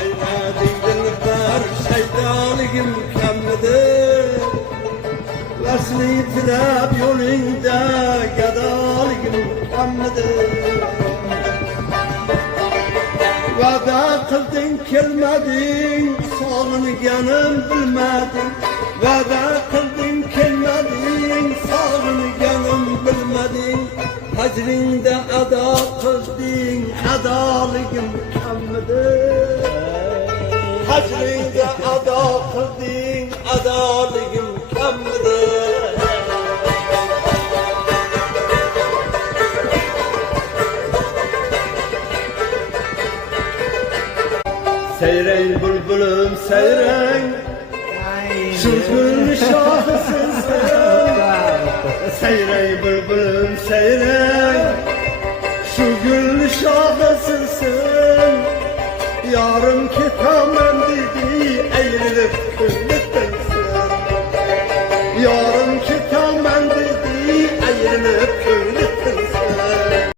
Eyledin dilber şeytanligim kemmidir. Vasli itirab yolunda gadaligim kemmidir. Vada kıldın kelmedin, sağlığını bilmedin. Vada kıldın kelmedin, sağlığını bilmedin. Hacrində ada kıldın, adaligim kemmidir. Hacrində ada kıldın, adaligim kemmidir. Seyrey bülbülüm seyrey, şu gül şahısın sen. Seyrey bülbülüm seyrey, şu gül şahısın sen. Yarım kitamem dedi, eğrilip küllükten sen. Yarım